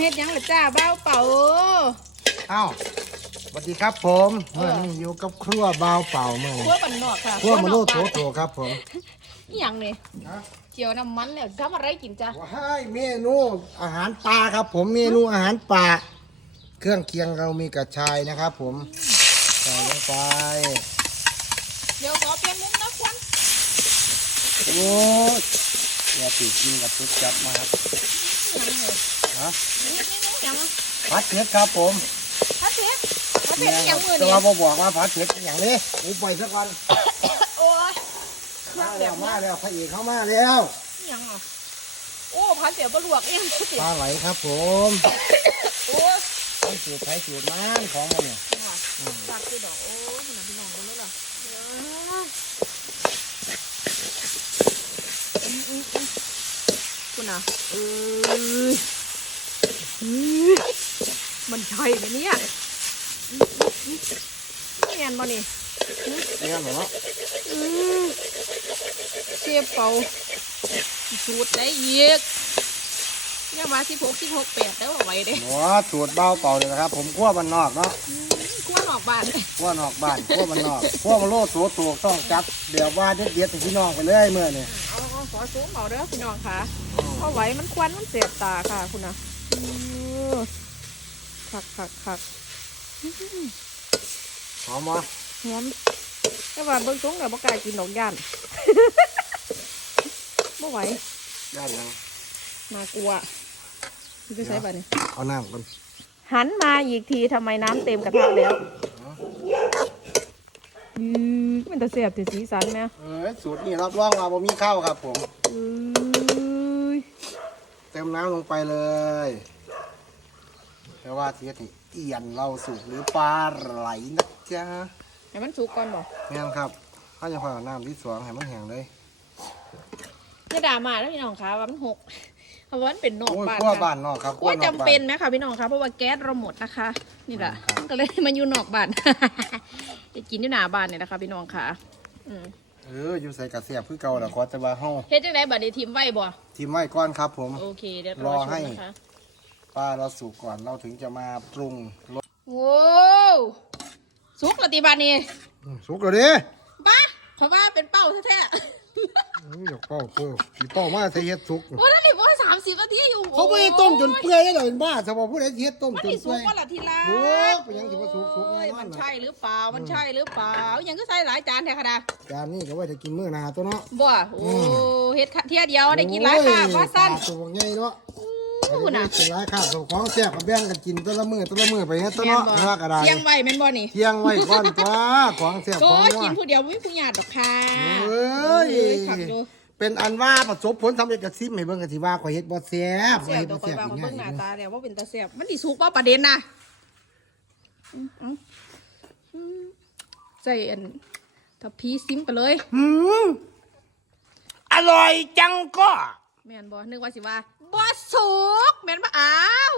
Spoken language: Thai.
เฮ็ดหยังล่ะจ้าเบ้าเป่า เอ้าสวัสดีครับผมเอเมื่ออนี้อยู่กับครัวบ่าวเป่าเมื่อครันี้วบันนอกค่ะครัวมะโลโถครัวโถครับผม อีหยังนี่ฮะ เจียวน้ำมันแล้วทำอะไรกินจ้าว้ายเมนูอาหารปลาครับ ผมเมนูอาหารปลาเครื่องเคียงเรามีกระชายนะครับ ผมใส่ลงไปเดี๋ยวขอเปลี่ยนมุมนะควันโอ้ย เดี๋ยวปีกกินกับซุปจับมาครับอีหยังนี่ฮะนี่นี่นี่หยังผัดเผ็ดครับผมพัดเพชรพัดเพชรอีหยังมือแต่นี่ว่าบ่บอกว่าผัดเผ็ดอย่างนี้อุไปสักวันโอ้ยเครื่อมางแบแล้วบมามาแล้วพระเอกเข้ามาแล้วอีหยังอะโอ้พัดเสียบลวกเองปลาไหลครับผมโอ้ยต้องสูตรไทยสูตรมันของมันเนี่ยนี่ว่ะฝากคือดอกโอ้ยคุณน่ะพี่น้องดูเลยล่ะเดี๋ยวอืมอืมอืมคุณ น่ะเอ้ยเฮ้ยมันใช่ไหมเนี่ยอืมอืมอืมนี่แอนบ่นี่เนี่ยเหรอเนาะอืมเสียบเป่าสูตรได้อีกยังมาสิบหกสิบหกแปดแล้วเอาไว้เด้หัวสูตรเบาเป่าเลยนะครับ ผมขั้วบ้านนอกเนาะอืมกลัวนอกบ้านขั้วนอกบ้านขั้วบ้านนอกขั้วมาโลดตัวตัวต้องจับเดี๋ยวว่าเด็ดเด็ดๆให้พี่น้องไปเลยเมื่อนี่เอาเอาขอซูมเอาเด้อพี่น้องค่ะเอาไว้มันควันมันเสียบตาค่ะคุณนะอือคักคักคักหอมมั้หอมแต่ว่าเบิ่งสูงเดี๋ยวบ่กล้ากินดอกย่านบ่ไหวย่านยังน่ากลัวมันจะใช้บัดนี้เอาน้ำกันหันมาอีกทีทำไมน้ำเต็มกระทะแล้ว อือมันจะเสียบแต่สีสันไหมเอ้ยสูตรนี้รับรองว่าบ่มีข้าวครับผม อือเติมน้ำลงไปเลยแต่ว่าเทียนี่เอียนเราสุกหรือปลาไหลนะจ๊ะให้มันสุกก่อนบ่แม่นครับถ้าจะพอาน้ำที่สองให้มันแห้งเลยจะด่ามาแล้วพี่น้องคะว่ามันหก เพราะว่ามันเป็นนอกโอ้ยบ้านขั้วค่ะบ้านนอกครับโอ้ยขั้วนอกจำเป็นไหมคะพี่น้องคะเพราะว่าแก๊สเราหมดนะคะ นี่แหละมันก็เลยมาอยู่นอกบ้านจะกินอยู่หน้าบ้านเนี่ยนะคะ พี่น้องค่ะอืมเอออยู่ใส่กระเสียบคือเก่าแหละขอจะว่าเฮาเฮ็ดจังไดบัดนี้ทีมไว้บ่ทีมไว้ก่อนครับ ผมโอเคเดี๋ยวรรออชให้มนะคะปลาเราสุกก่อนเราถึงจะมาปรุงรสโว้วสุกและติบัดนี้อืมสุกแล้วดิบ้าเพราะว่าเป็นเป้าแท้อืมอยากเป้าเป้าผีเป้ามาใส่เฮ็ดสุกๆว่านั่นนี่ว่าสามสิบนาทีอยู่เขาไม่ได้ต้มจนเปื่อยแล้วเหรอเป็นบ้าสมองผู้ใดสิเฮ็ดต้มมันจนนี่สุเปื่กอยว่าละทีละสุกเป็นหยังสิว่าสุกสุกแน่นอน มันน่ะใช่หรือเปล่า มันใช่หรือเปล่ายังก็ใส่หลายจานแท้ค่ะดาจานนี้ก็ว่าจะกินมื้อหนาตัวเนาะบ่โอ้เฮ็ดเที่ยเดียวได้กินหลายค่ะว่าสั้นโอ้ยปลตัวใหญ่เนาะอู้น่ะกินหลายข้าวสของแซ่บก็แบ่งกันกินตัวละมื้อตัวละมื้อไปเฮ็ดตัวแม่นเนาะบ่ว่าก็ได้เที่ยงไว้แม่นบ่นี่เที่ยงไว้ก่อนตัวของแซ่บโตของกินเนาะ ผู้เดียวไม่ผู้หยาดดอกค่ะเอ้ย ขับดู เป็นอันว่าประสบผลสำเร็จกับซิมให้เบิ่งกันสิว่าข่อยเฮ็ดบ่แซ่บข่อยเสียเฮ็ดตัวบ่คอยแซ่บว่าอีเขากเบิ่งหน้าอย่างตาแล้วว่าเป็นตาเสียบมันดิสุกว่าประเด็นนะอืมเอาอืมใส่อันทับพีซิมไปเลยหืมอร่อยจังก็ แม่นบ่นึกว่าสิว่าบ่สุกแม่นบ่อ้าว